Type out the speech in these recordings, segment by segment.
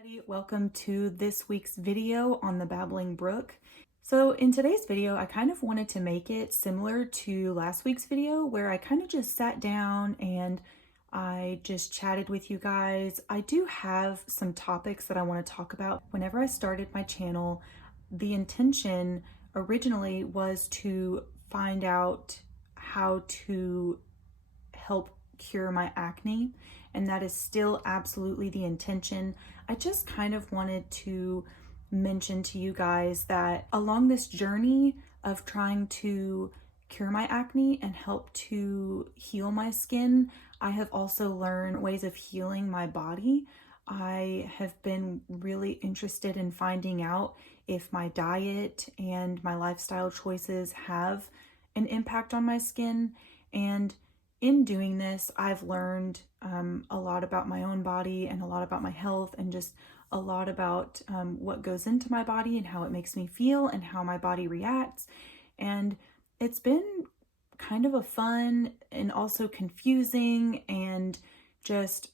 Everybody, welcome to this week's video on the Babbling Brook. So in today's video, I kind of wanted to make it similar to last week's video where I kind of just sat down and I just chatted with you guys. I do have some topics that I want to talk about. Whenever I started my channel, the intention originally was to find out how to help cure my acne, and that is still absolutely the intention. I just kind of wanted to mention to you guys that along this journey of trying to cure my acne and help to heal my skin, I have also learned ways of healing my body. I have been really interested in finding out if my diet and my lifestyle choices have an impact on my skin, and in doing this, I've learned a lot about my own body and a lot about my health and just a lot about what goes into my body and how it makes me feel and how my body reacts. And it's been kind of a fun and also confusing and just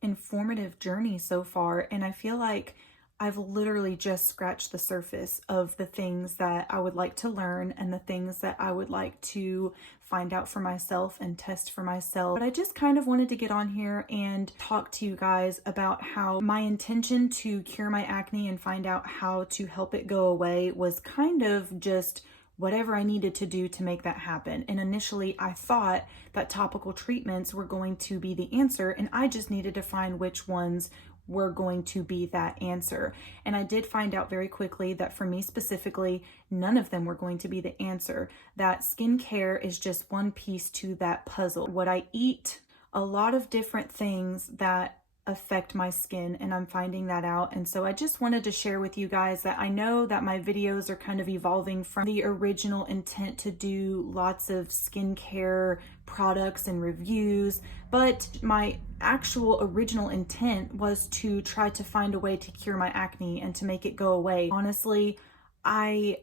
informative journey so far. And I feel like I've literally just scratched the surface of the things that I would like to learn and the things that I would like to find out for myself and test for myself. But I just kind of wanted to get on here and talk to you guys about how my intention to cure my acne and find out how to help it go away was kind of just whatever I needed to do to make that happen. And initially I thought that topical treatments were going to be the answer, and I just needed to find which ones were going to be that answer. And I did find out very quickly that for me specifically, none of them were going to be the answer. That skincare is just one piece to that puzzle. What I eat, a lot of different things that affect my skin, and I'm finding that out. And so I just wanted to share with you guys that I know that my videos are kind of evolving from the original intent to do lots of skincare products and reviews, but my actual original intent was to try to find a way to cure my acne and to make it go away. Honestly, I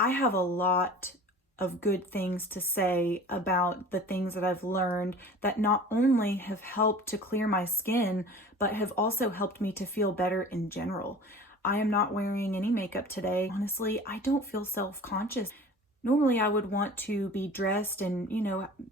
have a lot of good things to say about the things that I've learned that not only have helped to clear my skin, but have also helped me to feel better in general. I am not wearing any makeup today. Honestly, I don't feel self-conscious. Normally I would want to be dressed and,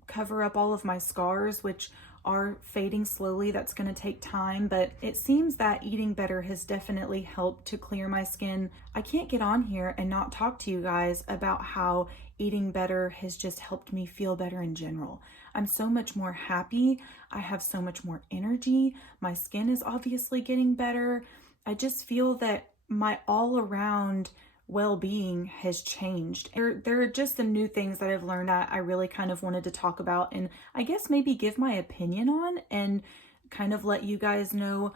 cover up all of my scars, which are fading slowly. That's going to take time, but it seems that eating better has definitely helped to clear my skin. I can't get on here and not talk to you guys about how eating better has just helped me feel better in general. I'm so much more happy. I have so much more energy. My skin is obviously getting better. I just feel that my all-around well-being has changed. There are just some new things that I've learned that I really kind of wanted to talk about, and I guess maybe give my opinion on and kind of let you guys know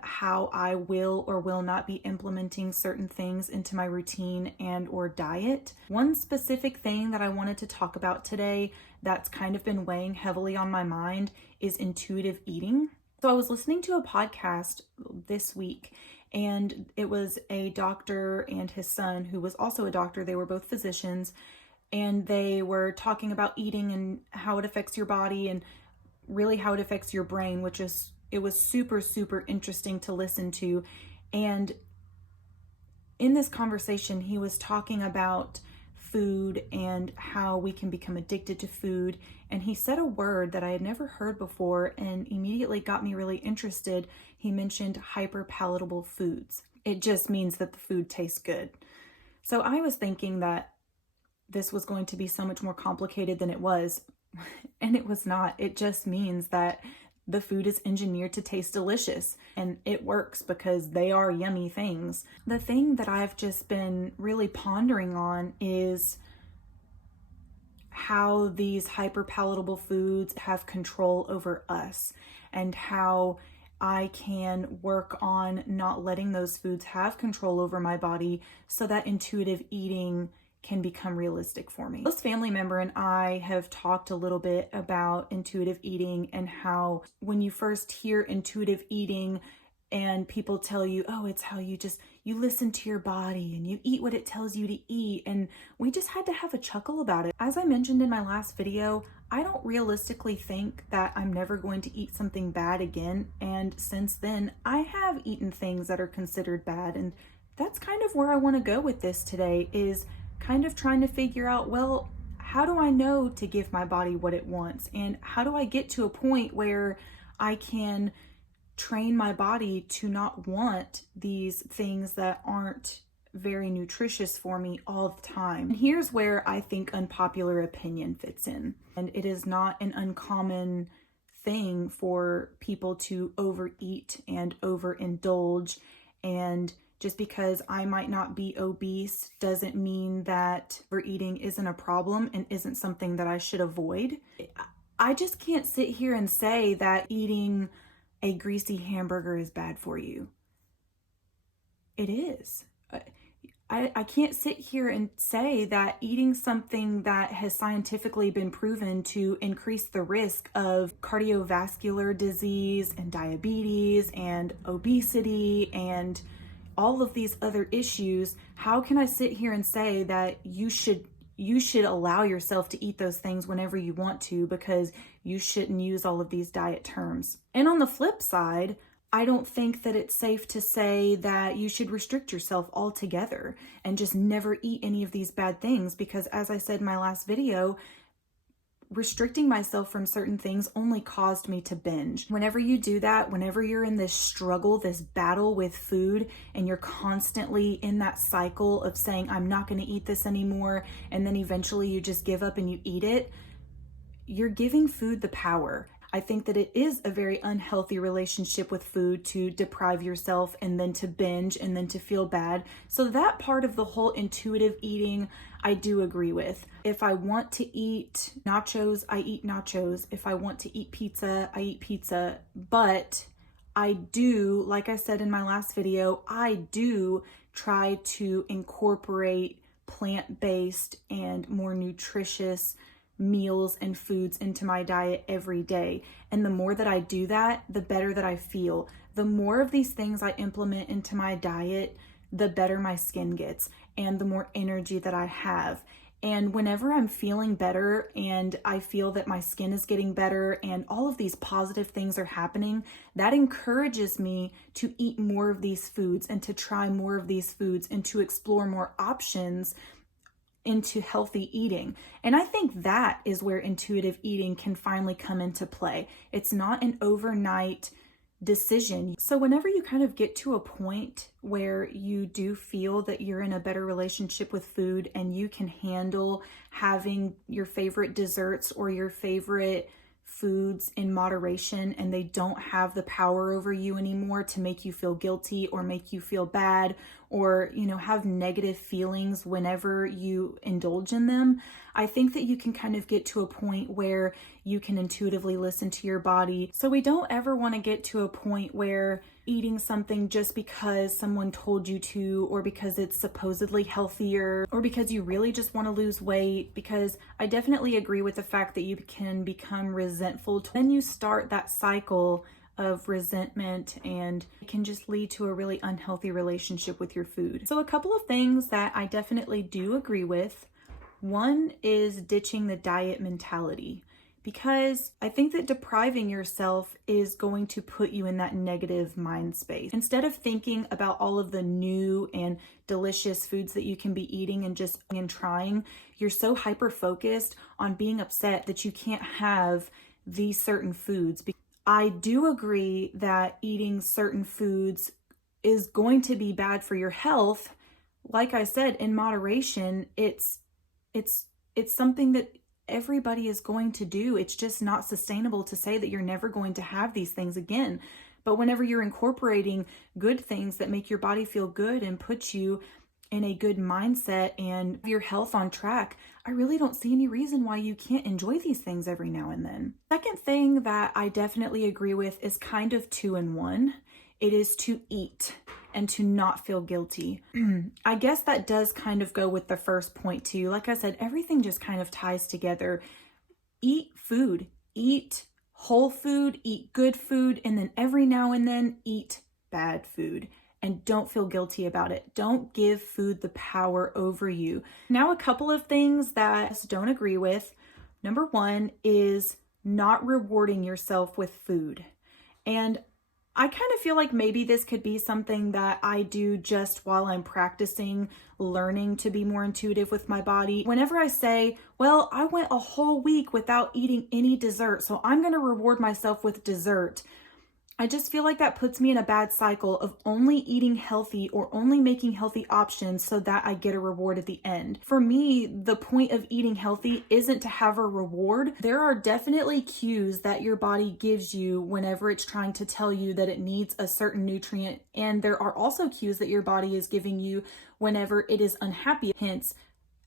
how I will or will not be implementing certain things into my routine and or diet. One specific thing that I wanted to talk about today that's kind of been weighing heavily on my mind is intuitive eating. So I was listening to a podcast this week, and it was a doctor and his son who was also a doctor. They were both physicians, and they were talking about eating and how it affects your body and really how it affects your brain, it was super, super interesting to listen to. And in this conversation, he was talking about food and how we can become addicted to food. And he said a word that I had never heard before and immediately got me really interested. He mentioned hyperpalatable foods. It just means that the food tastes good. So I was thinking that this was going to be so much more complicated than it was. And it was not. It just means that the food is engineered to taste delicious, and it works because they are yummy things. The thing that I've just been really pondering on is how these hyperpalatable foods have control over us, and how I can work on not letting those foods have control over my body so that intuitive eating can become realistic for me. This family member and I have talked a little bit about intuitive eating and how when you first hear intuitive eating and people tell you, oh, it's how you listen to your body and you eat what it tells you to eat. And we just had to have a chuckle about it. As I mentioned in my last video, I don't realistically think that I'm never going to eat something bad again. And since then, I have eaten things that are considered bad. And that's kind of where I want to go with this today, is kind of trying to figure out, well, how do I know to give my body what it wants? And how do I get to a point where I can train my body to not want these things that aren't very nutritious for me all the time? And here's where I think unpopular opinion fits in. And it is not an uncommon thing for people to overeat and overindulge. And just because I might not be obese doesn't mean that overeating isn't a problem and isn't something that I should avoid. I just can't sit here and say that eating a greasy hamburger is bad for you. It is. I can't sit here and say that eating something that has scientifically been proven to increase the risk of cardiovascular disease and diabetes and obesity and all of these other issues, how can I sit here and say that you should allow yourself to eat those things whenever you want to, because you shouldn't use all of these diet terms? And on the flip side, I don't think that it's safe to say that you should restrict yourself altogether and just never eat any of these bad things, because as I said in my last video, restricting myself from certain things only caused me to binge. Whenever you do that, whenever you're in this struggle, this battle with food, and you're constantly in that cycle of saying, I'm not going to eat this anymore, and then eventually you just give up and you eat it, you're giving food the power. I think that it is a very unhealthy relationship with food to deprive yourself and then to binge and then to feel bad. So that part of the whole intuitive eating, I do agree with. If I want to eat nachos, I eat nachos. If I want to eat pizza, I eat pizza. But I do, like I said in my last video, I do try to incorporate plant-based and more nutritious meals and foods into my diet every day. And the more that I do that, the better that I feel. The more of these things I implement into my diet, the better my skin gets and the more energy that I have. And whenever I'm feeling better and I feel that my skin is getting better and all of these positive things are happening, that encourages me to eat more of these foods and to try more of these foods and to explore more options into healthy eating. And I think that is where intuitive eating can finally come into play. It's not an overnight decision. So whenever you kind of get to a point where you do feel that you're in a better relationship with food and you can handle having your favorite desserts or your favorite foods in moderation, and they don't have the power over you anymore to make you feel guilty or make you feel bad or, have negative feelings whenever you indulge in them, I think that you can kind of get to a point where you can intuitively listen to your body. So we don't ever want to get to a point where eating something just because someone told you to, or because it's supposedly healthier, or because you really just want to lose weight, because I definitely agree with the fact that you can become resentful. Then you start that cycle of resentment and it can just lead to a really unhealthy relationship with your food. So a couple of things that I definitely do agree with. One is ditching the diet mentality, because I think that depriving yourself is going to put you in that negative mind space. Instead of thinking about all of the new and delicious foods that you can be eating and just trying, you're so hyper focused on being upset that you can't have these certain foods. I do agree that eating certain foods is going to be bad for your health. Like I said, in moderation, it's something that everybody is going to do. It's just not sustainable to say that you're never going to have these things again. But whenever you're incorporating good things that make your body feel good and put you in a good mindset and your health on track, I really don't see any reason why you can't enjoy these things every now and then. Second thing that I definitely agree with is kind of 2 in 1. It is to eat and to not feel guilty. I guess that does kind of go with the first point too. Like I said, everything just kind of ties together. Eat food, eat whole food, eat good food, and then every now and then eat bad food. And don't feel guilty about it. Don't give food the power over you. Now, a couple of things that I don't agree with. Number one is not rewarding yourself with food. And I kind of feel like maybe this could be something that I do just while I'm practicing learning to be more intuitive with my body. Whenever I say, well, I went a whole week without eating any dessert, so I'm going to reward myself with dessert, I just feel like that puts me in a bad cycle of only eating healthy or only making healthy options so that I get a reward at the end. For me, the point of eating healthy isn't to have a reward. There are definitely cues that your body gives you whenever it's trying to tell you that it needs a certain nutrient. And there are also cues that your body is giving you whenever it is unhappy. Hence,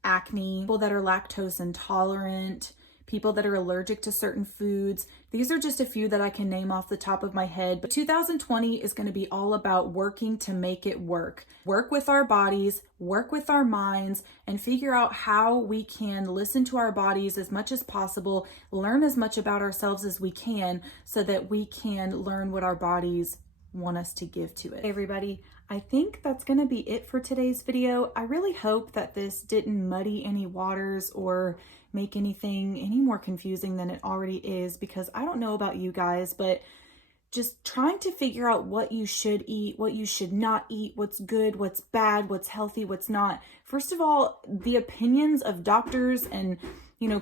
acne, people that are lactose intolerant, people that are allergic to certain foods. These are just a few that I can name off the top of my head. But 2020 is going to be all about working to make it work. Work with our bodies, work with our minds, and figure out how we can listen to our bodies as much as possible, learn as much about ourselves as we can so that we can learn what our bodies want us to give to it. Hey everybody, I think that's going to be it for today's video. I really hope that this didn't muddy any waters or make anything any more confusing than it already is, because I don't know about you guys, but just trying to figure out what you should eat, what you should not eat, what's good, what's bad, what's healthy, what's not. First of all, the opinions of doctors and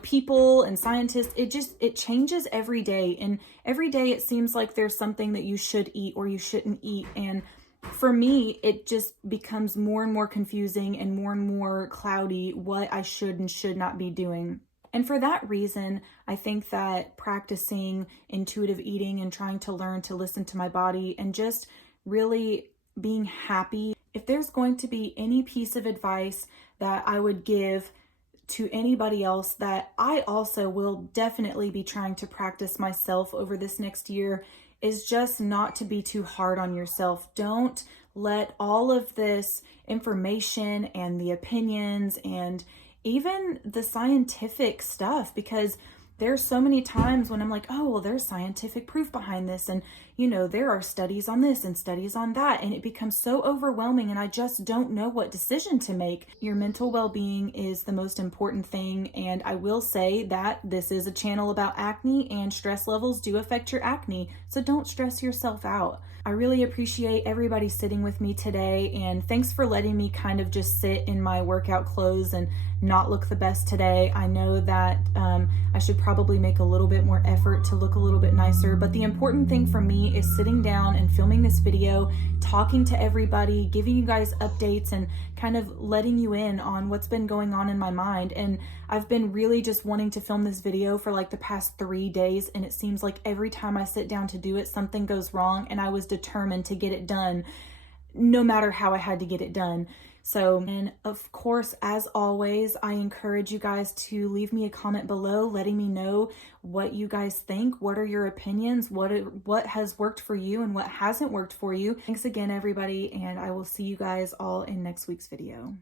people and scientists, it changes every day. And every day it seems like there's something that you should eat or you shouldn't eat. And for me, it just becomes more and more confusing and more cloudy what I should and should not be doing. And for that reason, I think that practicing intuitive eating and trying to learn to listen to my body and just really being happy. If there's going to be any piece of advice that I would give to anybody else that I also will definitely be trying to practice myself over this next year, is just not to be too hard on yourself. Don't let all of this information and the opinions and even the scientific stuff, because there's so many times when I'm like, oh, well, there's scientific proof behind this. And, there are studies on this and studies on that. And it becomes so overwhelming and I just don't know what decision to make. Your mental well-being is the most important thing. And I will say that this is a channel about acne and stress levels do affect your acne. So don't stress yourself out. I really appreciate everybody sitting with me today, and thanks for letting me kind of just sit in my workout clothes and not look the best today. I know that I should probably make a little bit more effort to look a little bit nicer, but the important thing for me is sitting down and filming this video, talking to everybody, giving you guys updates and kind of letting you in on what's been going on in my mind. And I've been really just wanting to film this video for like the past 3 days, and it seems like every time I sit down to do it, something goes wrong, and I was determined to get it done no matter how I had to get it done. So, and of course, as always, I encourage you guys to leave me a comment below letting me know what you guys think. What are your opinions? What has worked for you and what hasn't worked for you? Thanks again, everybody, and I will see you guys all in next week's video.